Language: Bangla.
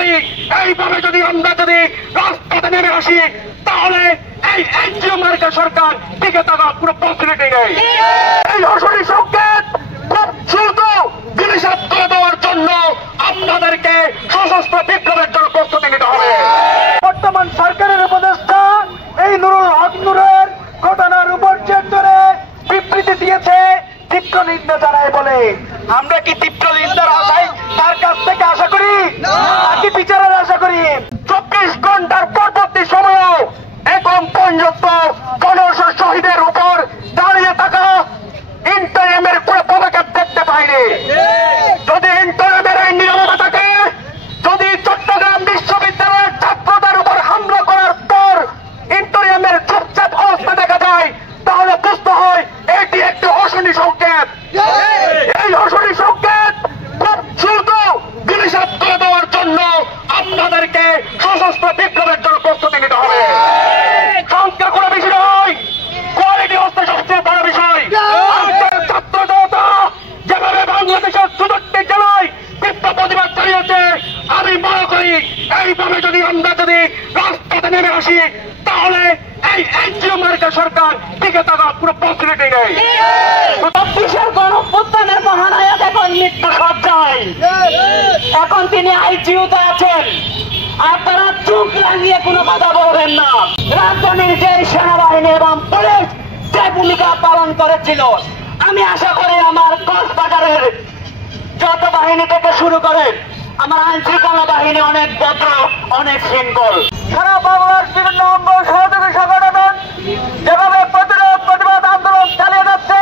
করি এইভাবে যদি আমরা রাজপথে নেমে আসি তাহলে এই এনজিও মার্কা সরকার টিকে থাকার কোনো পসিবিলিটি নেই। এই অশনি সংকেত খুব দ্রুত নিষেধ করে দেওয়ার জন্য আপনাদেরকে সশস্ত্র বিপ্লবের জন্য প্রস্তুতি নিতে হবে। বর্তমান সরকারের উপদেষ্টা এই নুরুল হক নুরের ঘটনার উপর জেদ ধরে বিবৃতি দিয়েছে তীব্র নিন্দা জানায় বলে। আমরা কি তীব্র নিন্দার আশায় তার কাছ থেকে আশা করি নাকি বিচারের আশা করি? 24 ঘন্টার পরবর্তী সময়ও এখন পর্যন্ত 1500 শহীদের উপর দাঁড়িয়ে থাকা ইন্টারিমের কোনো পদক্ষেপ দেখতে পাইনি। যদি ইন্টারিমের এই নিরবতা থাকে, যদি চট্টগ্রাম বিশ্ববিদ্যালয়ের ছাত্রদের উপর হামলা করার পর ইন্টারিমের চুপচাপ অবস্থা দেখা যায়, তাহলে বুঝতে হয় এটি একটি অশনি সংকেত। এই অশনি সংকেত খুব দ্রুত নিষেধ করে দেওয়ার জন্য আপনাদেরকে সশস্ত্র বিপ্লবের জন্য প্রস্তুতি নিতে হবে। সংখ্যা কোনো বিষয় নয়, কোয়ালিটি হচ্ছে সবচেয়ে বড় বিষয়। ছাত্র জনতা যেভাবে বাংলাদেশের 64 জেলায় বিপ্লব প্রতিবাদ চালিয়েছে, আমি মনে করি এইভাবে যদি আমরা রাজপথে নেমে আসি তাহলে এই এনজিও মার্কা সরকার টিকে থাকার কোনো পসিবিলিটি নেই। 24-এর গণঅভ্যুত্থানের মহানায়ক এখন মৃত্যু সজ্জায়, এখন তিনি আইসিইউতে আছেন। আপনারা চোখ লাগিয়ে কোনো কথা বলবেন না। রাজধানীর যে সেনাবাহিনী এবং পুলিশ যে ভূমিকা পালন করেছিল, আমি আশা করি আমার কক্সবাজারের যত বাহিনী থেকে শুরু করে আমার আইন শৃঙ্খলা বাহিনী অনেক ভদ্র, অনেক শৃঙ্খল। সারা বাংলার বিভিন্ন অঙ্গ সহযোগী সংগঠন যেভাবে প্রতিরোধ প্রতিবাদ আন্দোলন চালিয়ে যাচ্ছে,